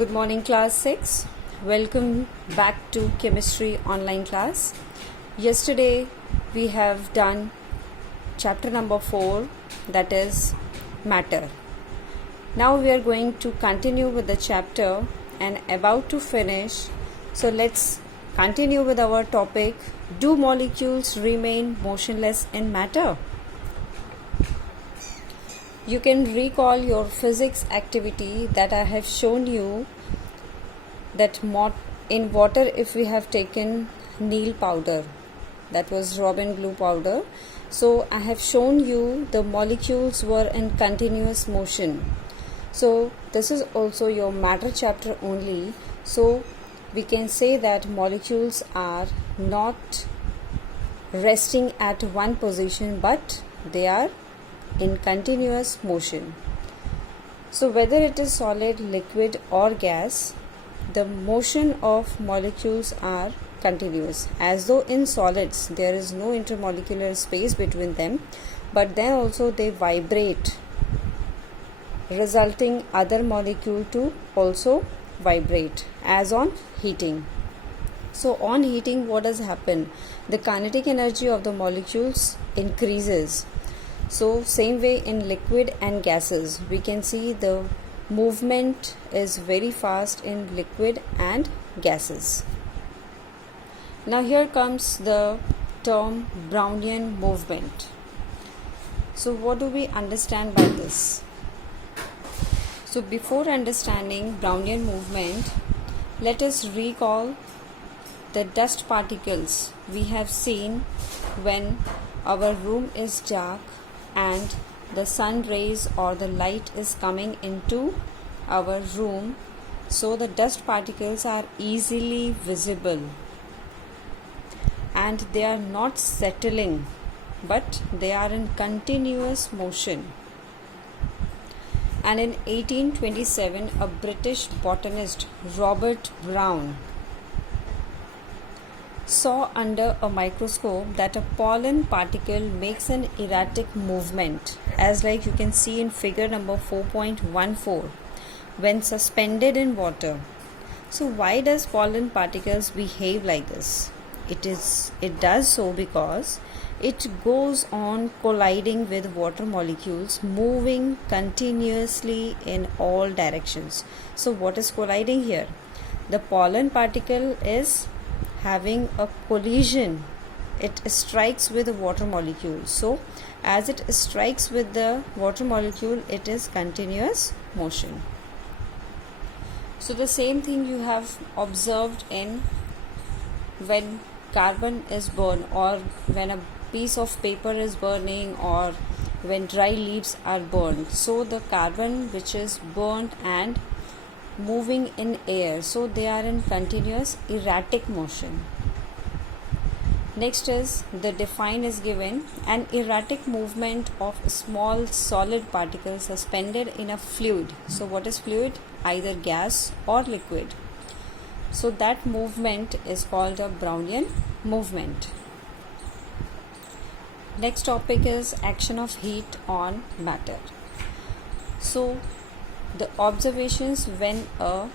Good morning, class 6. Welcome back to chemistry online class. Yesterday we have done chapter number 4, that is matter. Now we are going to continue with the chapter and about to finish. So let's continue with our topic. Do molecules remain motionless in matter? You can recall your physics activity that I have shown you that in water, if we have taken Neil powder, that was Robin glue powder. So I have shown you the molecules were in continuous motion. So this is also your matter chapter only. So we can say that molecules are not resting at one position, but they are in continuous motion. So whether it is solid, liquid or gas, the motion of molecules are continuous. As though in solids there is no intermolecular space between them, but then also they vibrate, resulting other molecule to also vibrate, as on heating. So on heating, what does happen? The kinetic energy of the molecules increases. So same way in liquid and gases, we can see the movement is very fast in liquid and gases. Now here comes the term Brownian movement. So what do we understand by this? So before understanding Brownian movement, let us recall the dust particles we have seen when our room is dark and the sun rays or the light is coming into our room. So the dust particles are easily visible and they are not settling, but they are in continuous motion. And in 1827, a British botanist, Robert Brown, saw under a microscope that a pollen particle makes an erratic movement, as like you can see in figure number 4.14, when suspended in water. So why does pollen particles behave like this? It does so because it goes on colliding with water molecules, moving continuously in all directions. So what is colliding here? The pollen particle is having a collision. It strikes with the water molecule. So as it strikes with the water molecule, it is continuous motion. So the same thing you have observed in when carbon is burned, or when a piece of paper is burning, or when dry leaves are burned. So the carbon which is burned and moving in air, so they are in continuous erratic motion. Next is the define is given: an erratic movement of small solid particles suspended in a fluid. So what is fluid? Either gas or liquid. So that movement is called a Brownian movement. Next topic is action of heat on matter. So the observations when a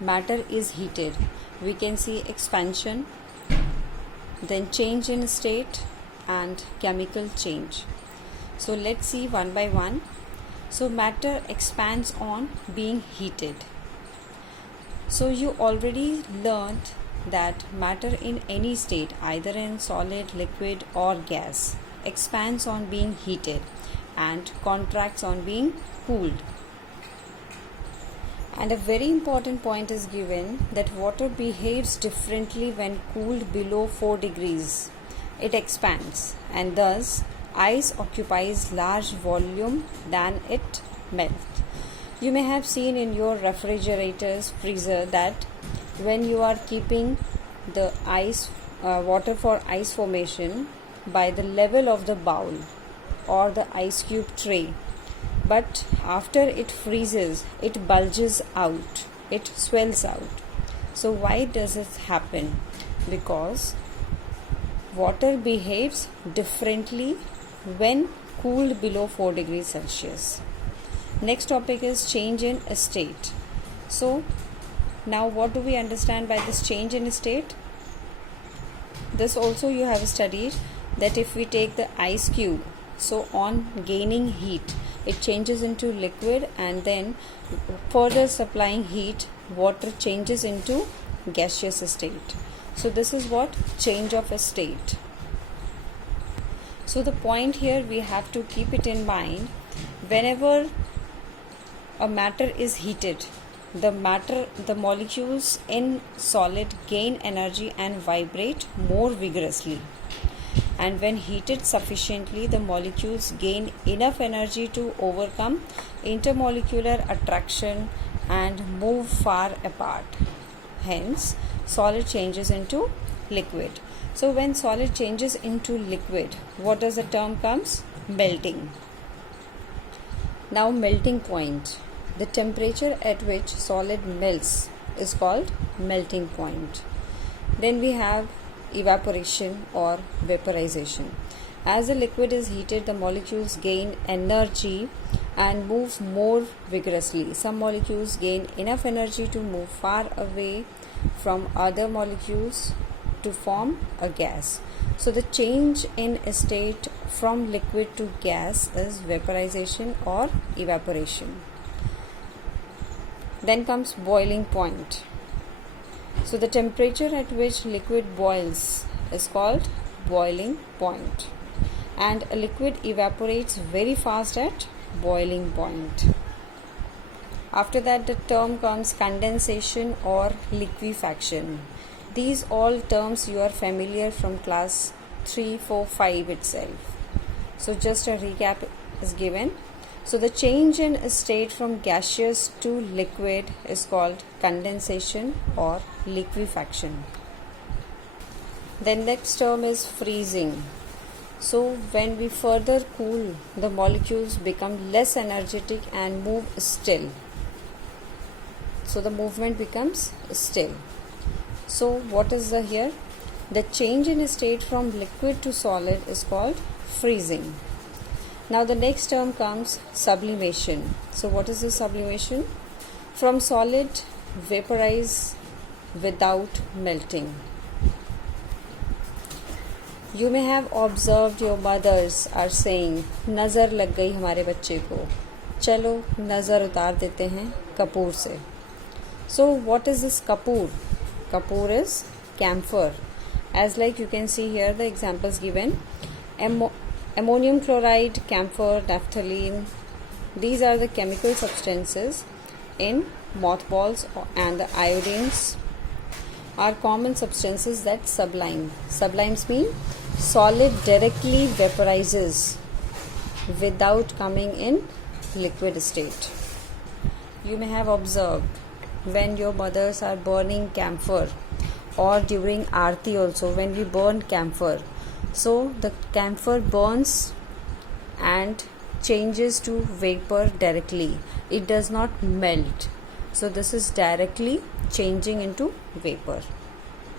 matter is heated, we can see expansion, then change in state and chemical change. So let's see one by one. So matter expands on being heated. So you already learned that matter in any state, either in solid, liquid or gas, expands on being heated and contracts on being cooled. And a very important point is given that water behaves differently when cooled below 4 degrees. It expands, and thus ice occupies large volume than it melts. You may have seen in your refrigerator's freezer that when you are keeping the water for ice formation by the level of the bowl or the ice cube tray, but after it freezes, it bulges out, it swells out. So why does it happen? Because water behaves differently when cooled below 4 degrees Celsius. Next topic is change in state. So now what do we understand by this change in state? This also you have studied, that if we take the ice cube, so on gaining heat it changes into liquid, and then further supplying heat, water changes into gaseous state. So this is what change of a state. So the point here we have to keep it in mind, whenever a matter is heated, the molecules in solid gain energy and vibrate more vigorously, and when heated sufficiently, the molecules gain enough energy to overcome intermolecular attraction and move far apart. Hence, solid changes into liquid. So when solid changes into liquid, what does the term comes? Melting. Now melting point. The temperature at which solid melts is called melting point. Then we have evaporation or vaporization. As the liquid is heated, the molecules gain energy and move more vigorously. Some molecules gain enough energy to move far away from other molecules to form a gas. So the change in a state from liquid to gas is vaporization or evaporation. Then comes boiling point. So the temperature at which liquid boils is called boiling point, and a liquid evaporates very fast at boiling point. After that, the term comes condensation or liquefaction. These all terms you are familiar from class 3, 4, 5 itself. So just a recap is given. So the change in a state from gaseous to liquid is called condensation or liquefaction. Then next term is freezing. So when we further cool, the molecules become less energetic and move still. So the movement becomes still. So what is the here? The change in a state from liquid to solid is called freezing. Now the next term comes sublimation. So what is this sublimation? From solid vaporize without melting. You may have observed your mothers are saying, नज़र लग गई हमारे बच्चे को, चलो नज़र उतार देते हैं कपूर से. So what is this kapoor? Kapoor is camphor. As like you can see here the examples given. Ammonium chloride, camphor, naphthalene. These are the chemical substances in mothballs, and the iodines are common substances that sublime. Sublimes mean solid directly vaporizes without coming in liquid state. You may have observed when your mothers are burning camphor, or during aarti also when we burn camphor. So the camphor burns and changes to vapor directly. It does not melt. So this is directly changing into vapor.